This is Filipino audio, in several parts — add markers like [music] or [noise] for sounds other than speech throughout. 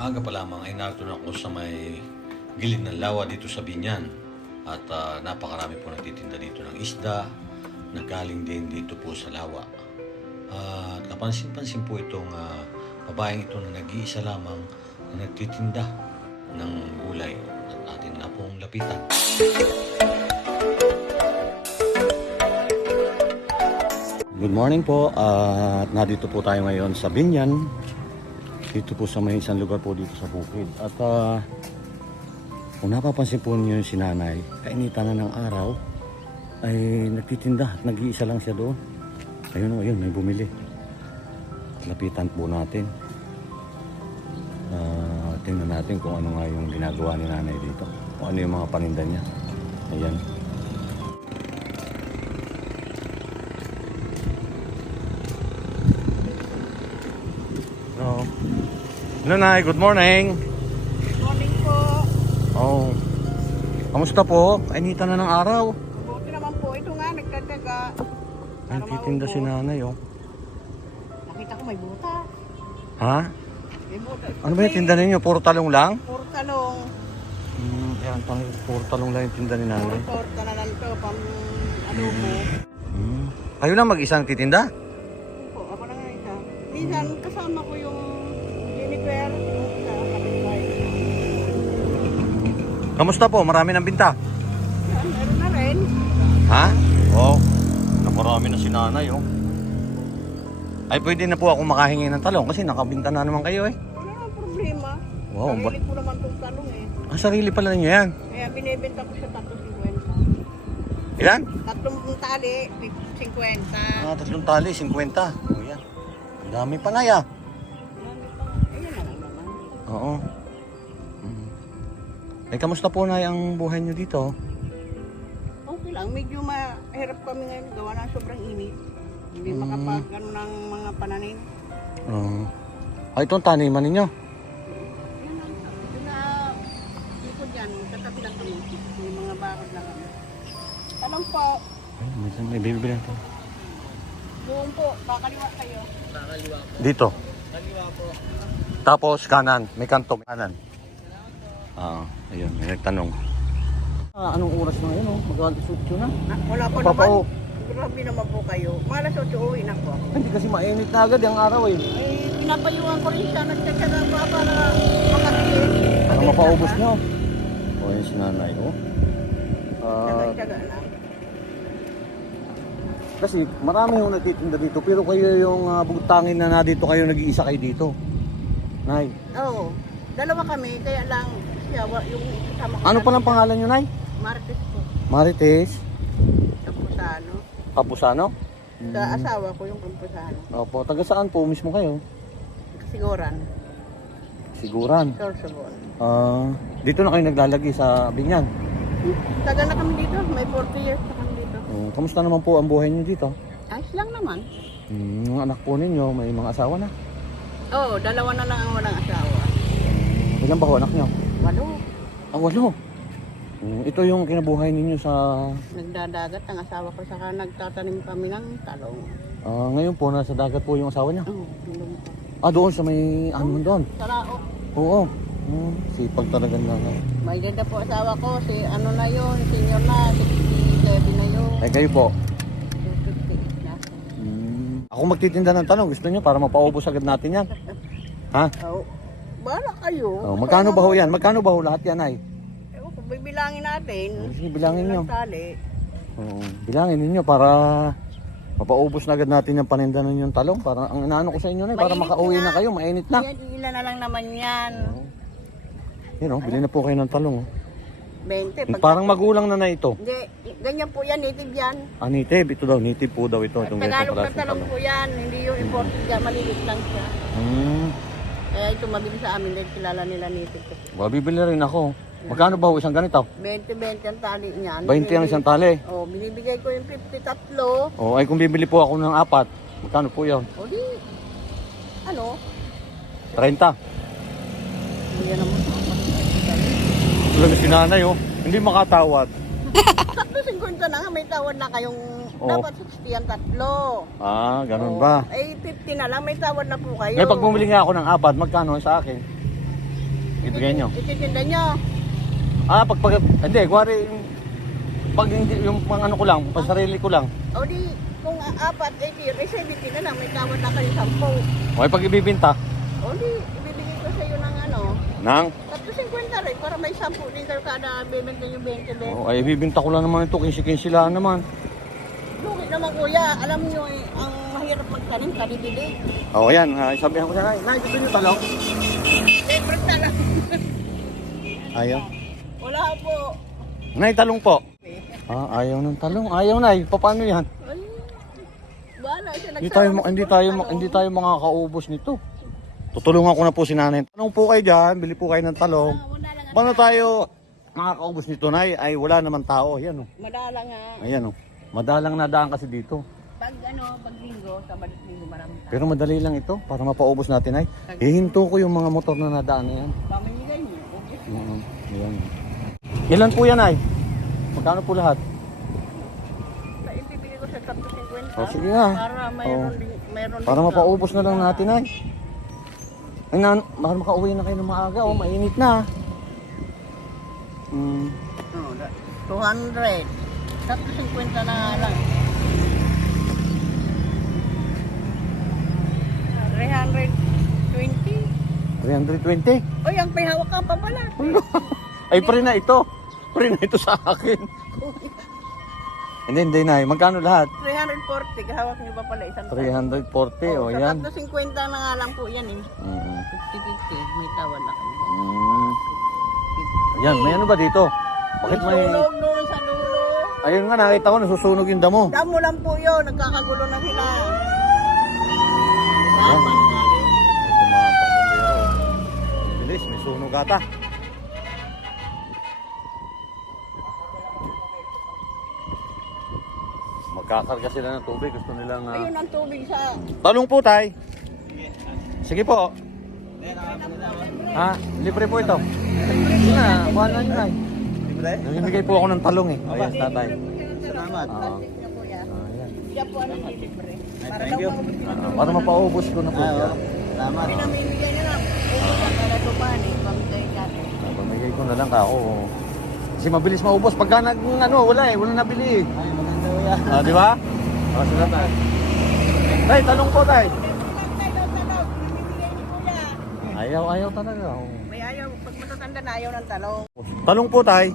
Maaga pa lamang ay natuon ako sa may gilid ng lawa dito sa Binyan. At ah, napakarami po nagtitinda dito ng isda na galing din dito po sa lawa. At napansin-pansin po itong ah, babaeng ito na nag-iisa lamang na nagtitinda ng gulay. At atin na pong lapitan. Good morning po. At nandito po tayo ngayon sa Binyan. Dito po sa may isang lugar po dito sa bukid. At ah, kung napapansin po niyo yung sinanay, kainitan na ng araw, ay nagtitinda at nag-iisa lang siya doon. Ayun o, ayun, may bumili. Lapitan po natin. Ah, tingnan natin kung ano nga yung ginagawa ni nanay dito. Kung ano yung mga paninda niya. Ayan. Hello, Nay. Good morning. Morning po. Oh. Kamusta po? Kainita na ng araw. Buti naman po. Ito nga, nagtataga. Ay, titinda si nanay, oh. Nakita ko may buta. Ha? May buta. Ano ba yung tinda ninyo? Puro talong lang? Puro talong. Hmm, yan, pang puro talong lang yung tinda ni Puro nanay. torta na lang to. Pang adobo. Hmm. Kayo lang mag-isang titinda? Po, ako na nga isa. Minsan kasama ko yung Jennifer. Kamusta po? Marami ng binta? Meron na rin. Ha? Oo. Oh. Namarami na si nanay, oh. Ay, pwede na po ako makahingi ng talong kasi nakabinta na naman kayo, eh. Wala nang problema. Wow, ba- Sarili ko naman itong talong eh. Ah, sarili pala ninyo yan. Kaya binibenta ko sa 350. Ilan? Tatlong tali, 50. Ah, tatlong tali, 50. Oh, yan. Ang dami pa na, ya. Oo. Mm. Eh, kamusta po na ang buhay nyo dito? Okay lang, medyo mahirap kami ngayon gawa na sobrang init. Hindi Mm. makapag ano ng mga pananim. Oo. ah, itong taniman ninyo? Yun ang yun na likod yan, katabi lang kami. May mga bakod na kami. Tanong po, Ay, may, may bibili ito. doon po, kakaliwa kayo. Dito? Tapos kanan, may kanto kanan. Ah, ayun, may nagtanong. Ah, anong oras na yun, oh? Mag-alas 8 na. Na, wala pa Papao. naman. Grabe naman po kayo. Malas 8 uwi na po. Hindi kasi mainit na agad yung araw eh. Eh, pinapayuhan ko rin siya. Nagtsatsaga pa para makatipid. Para mapaubos nyo. O, yun si nanay, oh. Ah, Tsaga-tsaga lang. kasi marami yung nagtitinda dito, pero kayo yung uh, bugtangin na na dito kayo nag-iisa kayo dito. Nay, Oo. Dalawa kami, kaya lang siya, wa- yung kasama ko. ano pa lang pangalan nyo, Nay? Martes po. Marites Kampusano. Kapusano? Sa asawa ko yung Kampusano. Opo, taga saan po mismo kayo? Kasiguran. Siguran. Sorsogon. Ah, dito na kayo naglalagi sa Binyan. Tagal na kami dito. May 40 years na kami dito. Uh, kamusta naman po ang buhay niyo dito? Ayos lang naman. Hmm, mga anak po ninyo, may mga asawa na. Oo, dalawa na lang ang walang asawa. Ilan ba ho anak niyo? Walo. Ah, walo. Hmm, ito yung kinabuhay ninyo sa... Nagdadagat ang asawa ko saka nagtatanim kami ng talong. ah, ngayon po, nasa dagat po yung asawa niyo. Oo, tulong. Ah, doon sa may... Ano doon? Sarao. Oo. Hmm, sipag talaga na. May ganda po asawa ko. Si ano na yun, senior na. 67 na yun. Ay, kayo po. 58 na. Ako magtitinda ng tanong. Gusto niyo para mapaubos agad natin yan? Ha? Oo. Bahala kayo. Oh, magkano ba ho yan? Magkano ba ho lahat yan ay? Ewan ko, bibilangin natin. Sige, bilangin niyo. Tali. Oo, bilangin ninyo para mapaubos na agad natin yung paninda ninyong talong. Para ang inaano ko sa inyo na para Mainit makauwi na. na kayo, mainit na. Yan, ilan na lang naman yan. Yun oh, bilhin na po kayo ng talong. oh. 20. Pag, Parang magulang na na ito. Hindi, ganyan po yan, native yan. Ah, native. Ito daw, native po daw ito. Itong ganitong Tagalog na klaseng talong talong. po yan, hindi yung imported yan, malilit lang siya. Hmm. Kaya ito mabili sa amin dahil kilala nila native ko. Ba, bibili rin ako. Magkano ba isang ganito? 20-20 ang tali niyan. 20 ang isang tali. Oh, binibigay ko yung 53. O, ay kung bibili po ako ng apat, magkano po yun? O di, ano? 30. Hindi yan naman. Talaga si nanay oh. Hindi makatawad. Sakto 50 na nga, may tawad na kayong Oo. dapat 60 ang tatlo. Ah, ganun Oh, ba? Eh, 50 na lang, may tawad na po kayo. Ngayon pag bumili nga ako ng apat, magkano sa akin? ibigay nyo. Ititinda nyo. Ah, pag, pag, hindi, kuwari, pag hindi, yung pang ano ko lang, pang sarili ko lang. O di, kung apat, eh, di, eh, 70 na lang, may tawad na kayo 10. Okay, pag ibibinta, O di, ibibigay ko sa iyo ng ano, nang, tapos 50 rin, para may 10 din kayo kada bibenta yung 20 din. oh, ay ibibinta ko lang naman ito, 15-15 lang naman. Lugi naman kuya, alam nyo eh, ang mahirap magtanim, kadidili. Oo, oh, yan, ah, sabihan ko siya, Nay, Nay, gusto niyo talong? Siyempre talang. [laughs] Ayaw. Wala po. Nay, talong po. Ah, ayaw ng talong. Ayaw, Nay. Pa- Paano yan? Ay, bahala siya Hindi tayo, hindi tayo, talong. hindi tayo makakaubos nito. Tutulungan ko na po si nanay. Tanong po kayo dyan, bili po kayo ng talong. Paano tayo makakaubos nito, Nay? Ay, wala naman tao. Ayan, oh. Madala nga. Ayan, oh. Madalang nadaan kasi dito. Pag ano, pag linggo, sa balik linggo marami tayo. Pero madali lang ito para mapaubos natin, ay. Hihinto ko yung mga motor na nadaan na yan. Pamimigay niyo. Okay. Oo, ayan. Ilan po yan, ay? Magkano po lahat? Sa ibibigay ko sa 350. Oh, sige nga. Para mayroon Oh. mayroon Para mapaubos na lang natin, ay. Ay, na, baka makauwi na kayo ng maaga, oh. Mainit na. Hmm. Oh, da- 200. 350 na nga lang. 320. 320. Oy, ang pihawak ka pa pala. [laughs] Ay, pre na ito. Pre na ito sa akin. [laughs] Hindi, hindi na. Magkano lahat? 340, kahawak niyo pa pala isang 340, oh, yan. Sa 350 na nga lang po yan eh. Mm. 50-50, may tawad na kami. Mm. Yan, may ano ba dito? Bakit may... Sunog doon sa dulo. Ayun nga, nakita ko, nasusunog yung damo. Damo lang po yun, nagkakagulo na sila. Ito mga pagbumbero. Bilis, may sunog ata. Magkakarga sila ng tubig. Gusto nilang... ah, Ayun ang tubig sa... Talong po, tay. Sige po. Ha? Libre po ito. Na, kuha na nyo, tay. Libre? Po ako ng talong eh. O yan, tatay. Salamat. Oo. Ah, yan. Siya po ang libre. Para thank daw you. maubos Ah, para mapaubos ko na po Ah. Salamat. Pinamimigay na lang. Ubos ang kada tuman eh. Pamigay natin. Ah, Pamigay ko na lang ka ako. Kasi mabilis maubos. Pagka nag, ano, wala eh. Wala nabili eh. Ay, maganda po yan. Ah, di ba? Ah, sila tay. Tay, talong po tay. Ayaw, ayaw talaga. oh. Pag matatanda na ayaw ng talong. Talong po tay.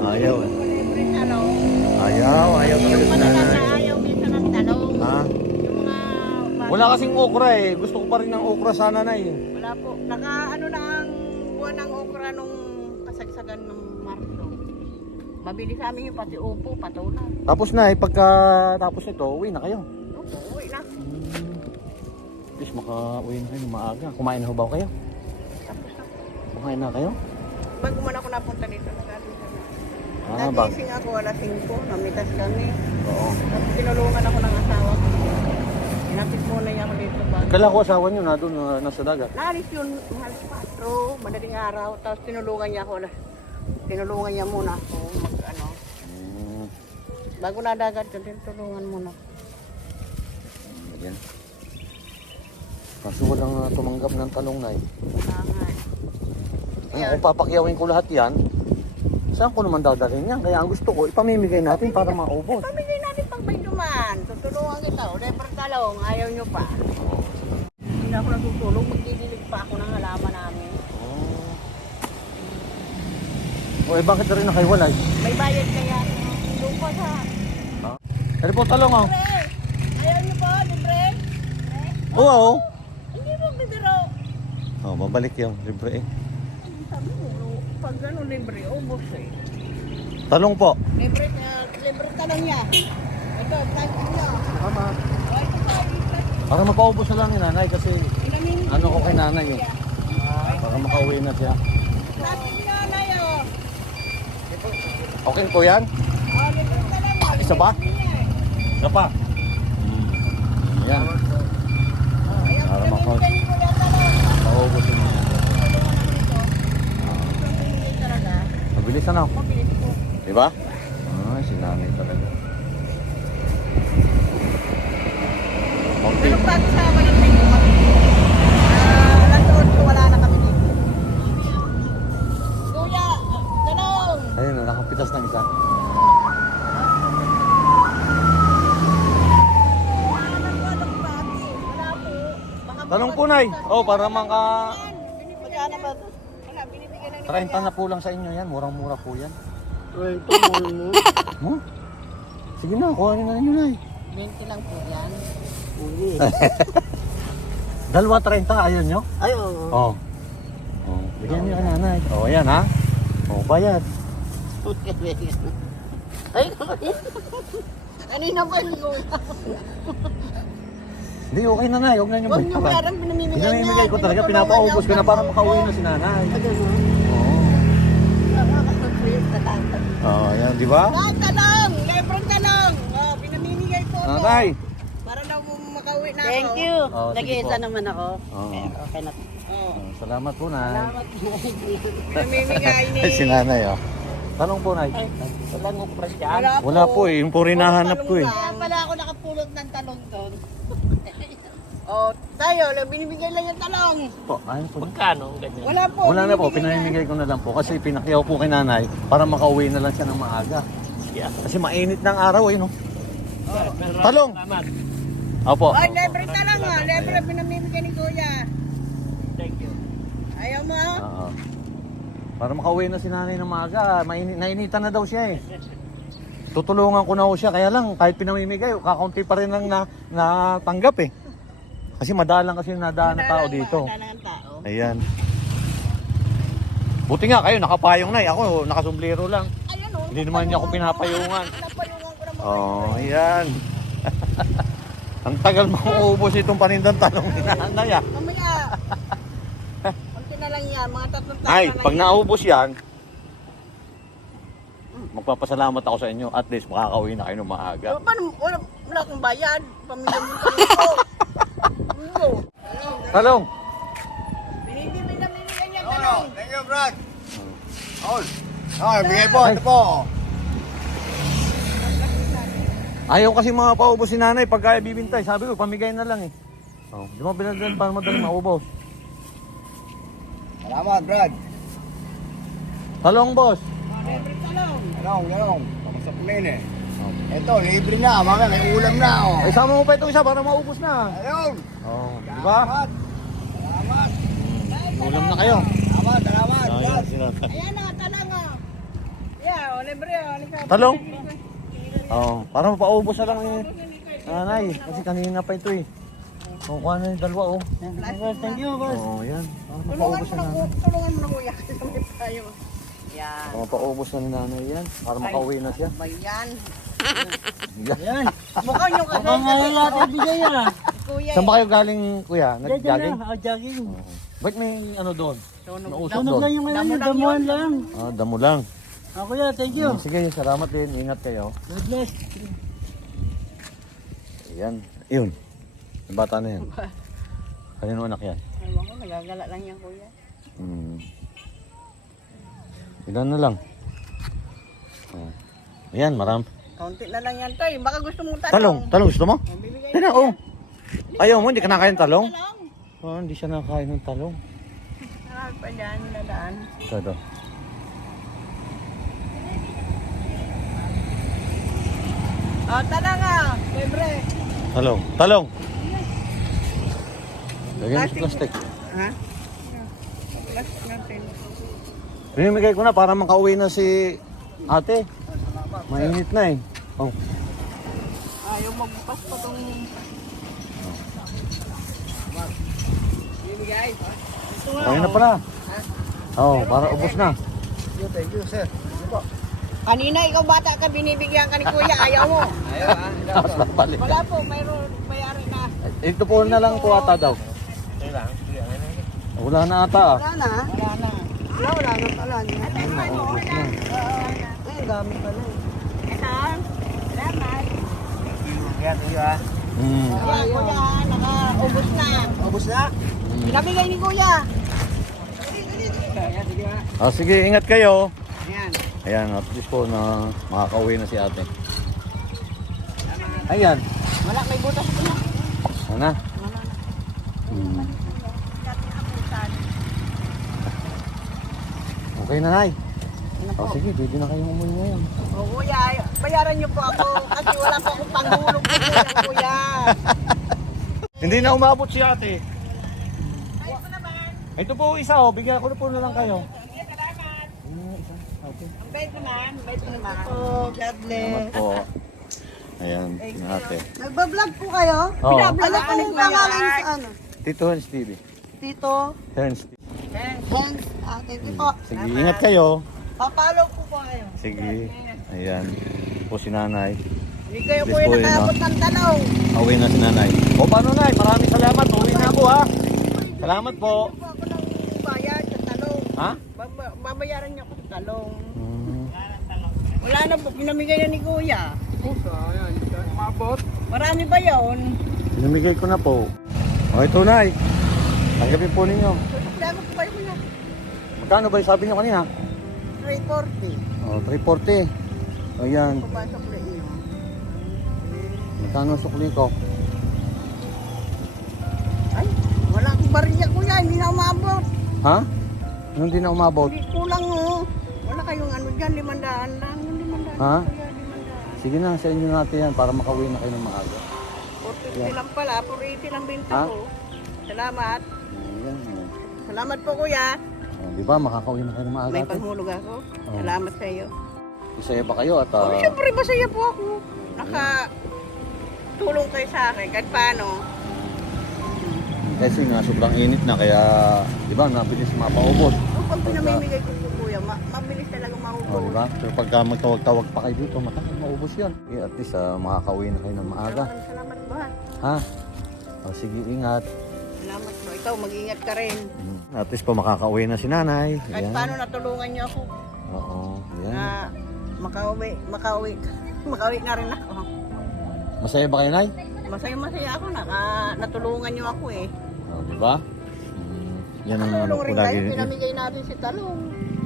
Ayaw eh. Ayaw, ayaw talaga matatanda nanay. Ha? Yung mga bata- Wala kasing okra eh. Gusto ko pa rin ng okra sana na eh. Wala po. Naka ano na ang buwan ng okra nung kasagsagan ng Marso. Mabili sa amin yung pati upo, patulan. Tapos na eh, pagka tapos nito, uwi na kayo. Opo, uwi na. Please, maka-uwi na kayo ng maaga. Kumain na ho ba kayo? Kumain na kayo? Bago man ako napunta dito, nag-alisa na. Ah, bag. Nagising ako alas 5, namitas kami. Oo. Tapos tinulungan ako ng asawa ko. Inapit muna niya ako dito ba. Kala ko asawa nyo na doon, na, nasa dagat. Naalis yun, mahal 4, madaling araw. Tapos tinulungan niya ako. alas- Tinulungan niya muna ako mag ano. Hmm, Bago na dagat, tinulungan muna. Ayan. Kaso walang uh, tumanggap ng talong na eh. Kaya kung papakyawin ko lahat yan, saan ko naman dadalhin yan? Kaya ang gusto ko, ipamimigay natin para maubos. Pamigay natin pag may duman. Tutulungan kita. O, never talong. Ayaw nyo pa. Hindi na ako natutulong. Magdidilig pa ako ng halaman namin. O eh, bakit na rin nakahiwalay? May bayad kaya. Lupa sa... Ano po talong oh? Libre! Ayaw nyo po, libre? Oo. Oh. Oh, babalik yung libre eh. Sabi mo, pag ano libre, ubos eh. Talong po. Libre, uh, libre talong niya. Ito, thank you niya. Tama. Para mapaubos na lang ni nanay kasi ano ko kay nanay eh. Para makauwi na siya. Oh. Okay po yan? Niya. Isa ba? Isa pa. Yan. Ayaw, Para maka- Mabilis ano? Mabilis po. Diba? Ay, si talaga. Okay. Ano pa sa Valentine po kami? Ah, po wala na kami dito. Kuya, dalawang! Ayun na, nakapitas ng isa. Ah, tanong kunay. Oh, para maka 30 na po lang sa inyo yan. Murang-mura po yan. Well, tumol mo. Mo? Sige na, kuhanin na ninyo, Nay. 20 lang po yan. Uli. [laughs] Dalawa 30, ayun nyo? Ay, oo. Oh. Oh, bigyan niyo kay nanay. Oh, ayan ha. Oh, bayad. [laughs] Ay, Kanina pa yung Hindi, okay nanay. Huwag na niyo Huwag niyo parang pinamimigay niya. Pinamimigay ko talaga. Pinapaubos ko na para makauwi na si nanay. Oo. Oh, ayan, di ba? Bakit talong? Lebron talong. Oh, pinamimigay ko. to. Nanay. Para daw makauwi na ako. Thank you. Oh, sige Nag-iisa po. naman ako. Oo. Eh, okay na. Oh, Oh, salamat po, nay. pinamimigay [laughs] ni... si nanay, oh. Tanong po, nay. Ay, walang upras dyan. Wala po eh. Yung po rin nahanap ko eh. Kaya pala ako nakapulot ng talong doon. Oh, tayo, lang, binibigay lang yung talong. Po, ayun po. Magkano? Ganyan. Wala po. Wala na po, binibigay pinamimigay ko na lang po kasi pinakyaw po kay nanay para makauwi na lang siya ng maaga. Yeah. Kasi mainit ng araw eh, no? Talong! Salamat. Opo. Ay, lebre talong ah. Lebre pinamimigay ni Kuya. Thank you. Ayaw mo ah? Oo. Para makauwi na si nanay ng maaga, mainit, nainitan na daw siya eh. [laughs] Tutulungan ko na ho siya, kaya lang kahit pinamimigay, kakaunti pa rin ang na, natanggap eh. Kasi madalang kasi nadaan na tao dito. Madalang ang tao. Ayan. Buti nga kayo, nakapayong na eh. Ako, nakasumblero lang. Ayan oh. Hindi naman niya ako pinapayungan. [laughs] Napayungan ko naman. Oh, ayan. [laughs] Ang tagal mauubos itong panindang talong ni nanay ah. Mamaya. Kunti na lang yan. Mga tatlong taon Ay, na pag naubos yan, magpapasalamat ako sa inyo. At least makakauwi na kayo ng maaga. Paano, wala, wala akong bayad. Pamilya mo ko. [laughs] Talong! Binibigay na binibigay niya talong. Thank you, Brad. All. Oh, bigay po, ito po. Ayaw kasi mga paubos si nanay pag kaya bibintay. Sabi ko, pamigay na lang eh. Oh, di mo binagdan para madaling maubos. Salamat, Brad. Talong, boss! Libre talong. Ganong, ganong. Kamusta po eh? Ito, libre na. Mamaya may ulam na. Oh. Ay, sama mo pa itong isa para maubos na. Ayun. Oh, di ba? Salamat. Salamat. Ulam na kayo. Salamat, salamat, Brad. Ayan na, talong oh. Yeah, o libre oh. Halika. Talong? Oh, para mapaubos na lang eh. Nanay, kasi kanina pa ito eh. Oh, kuha na yung dalawa oh. Thank you, boss. Oh, yan. Para Tulungan mapaubos na na, nanay. tulungan mo na kuya. Sabay [laughs] tayo. Yan. Para mapaubos na ni nanay yan. Para makauwi na siya. Ba yan? [laughs] Yan. Yan. Mukha nyo kasi. Baka nga lang natin bigay ah. Kuya Saan ba kayo galing, kuya? Diyan Nag-jogging? na, ako jogging. Ba't may ano doon? Tunog. Nausap Tunog doon? lang yung ano, Damo yung lang damuhan lang. Ah, damo lang. Ah, kuya, thank you. Mm, Sige, salamat din. Ingat kayo. God bless. Ayan. Yun. Yung bata na yan. Kanino anak yan? Ewan ko, nagagala lang yan kuya. Hmm. Ilan na lang? Oh. Ayan, maram. Kaunti na lang yan tayo. Baka gusto mong talong. Talong. Talong gusto mo? Bibigay Yan na, oh. Ayaw mo, hindi ka nakain ng talong? Oh, hindi siya nakain ng talong. Marami pa dyan, nadaan. Ito, ito. Oh, talong ah. Libre. Talong. Talong. Lagyan mo sa plastic. Ha? Plastic natin. Pinimigay ko na para makauwi na si ate. Mainit na eh. Oh. Ayaw magbukas pa tong... Kaya na pala. Oh, para ubos na. Thank you, thank you, sir. Kanina ikaw bata ka, binibigyan ka ni kuya. Ayaw mo. Ayaw, balik. Wala po, mayroon bayari na. Ito po na lang po ata daw. Wala na ata ah. Wala na. Wala na. Wala, wala na pala. Ay, Naubos na. Ay, dami pala. Ito. Salamat. Yan, thank you, ha? Hmm. Kuya, kuya, nakaubos na. Ubus na? Pinabigay ni kuya. Ah, sige, ingat kayo. Ayan. Ayan, at least po na makakauwi na si ate. Ayan. Wala, may butas ko na. Sana. Hmm. Okay na, Nay. Ano? Oh, sige, pwede na kayong umuwi ngayon. O kuya, bayaran niyo po ako kasi wala po akong kuya, [laughs] kuya. Hindi na umabot si ate. Ito po isa oh, bigyan ko na po na lang kayo. Mm, isa. Okay. Ang bait naman, ang bait naman. Oh, God Salamat po. Ayan, ate. Nagbablog po kayo? Oo. Ano po yung pangalan sa ano? Tito Hans TV. Tito Hans TV. Hans. Ah, thank you po. Sige, ingat kayo. Papalo po po kayo. Sige. Ayan. Po si nanay. Hindi kayo po, yun, nakabot ng talong. Pauwi na si nanay. O paano nay? Maraming salamat. Pauwi na ako ha. Salamat po. Po ako ng bayad sa talong. Ha? Baba- babayaran niya ako sa talong. Hmm. Wala na po, pinamigay na ni kuya. Pusa, yan. Mabot. Marami ba yun? Namigay ko na po. O ito nay. Tanggapin po ninyo. Sabi ko kayo kuya. Magkano ba yung sabi niyo kanina? 340. O, 340. O yan. Pumasok na iyo. Magkano ang sukli ko? Ay, wala akong bariya kuya, hindi na umabot. Ha? Nung di na umabot. Hindi kulang oh. Wala kayong ano dyan, limandaan lang. Limandaan Ha? kuya, limandaan. Sige na, sa inyo natin yan para makauwi na kayo ng maaga. 450 lang pala, 480 lang binta Ha? ko. Salamat. Ayan. Salamat po kuya. O, di ba, makakauwi na kayo ng maaga. May panghulog ako. Oh. Salamat sa iyo. Isaya ba kayo at Oh, ah, Siyempre, masaya po ako. Naka tulong kayo sa akin. Kahit paano. Kasi nga sobrang init na kaya di ba mabilis mapaubos. Ang pag pinamimigay ko po kuya, ma- mabilis talaga maubos. di ba? Pero pagka magtawag-tawag pa kayo dito, matagal maubos yan. Eh, at least ah, makakauwi na kayo ng maaga. Maraming salamat ba? Ha? O, sige, ingat. Salamat po. Ikaw, mag-ingat ka rin. Mm. At least po makakauwi na si nanay. Kahit Ayan. paano natulungan niyo ako Oo, ayan. na makauwi, makauwi, [laughs] makauwi na rin ako. Masaya ba kayo, Nay? Masaya-masaya ako na natulungan niyo ako eh. O, di ba? Mm, yan ang ano ko lagi. pinamigay natin si Talong.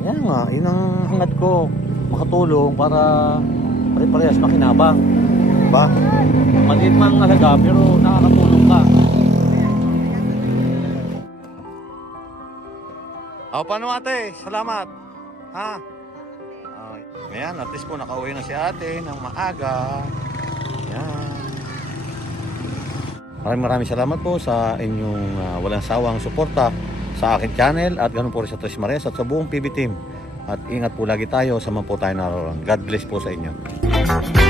Yan nga, yun ang hangat ko. Makatulong para pare-parehas makinabang. Diba? Maliit mang alaga pero nakakatulong ka. O, paano ate? Salamat. Ha? Okay. Ayan, at least po nakauwi na si ate ng maaga. Yan. Maraming maraming salamat po sa inyong ah, walang sawang suporta sa akin channel at ganun po rin sa Tres Marias at sa buong PB team. At ingat po lagi tayo sa mga po tayo naroon. God bless po sa inyo.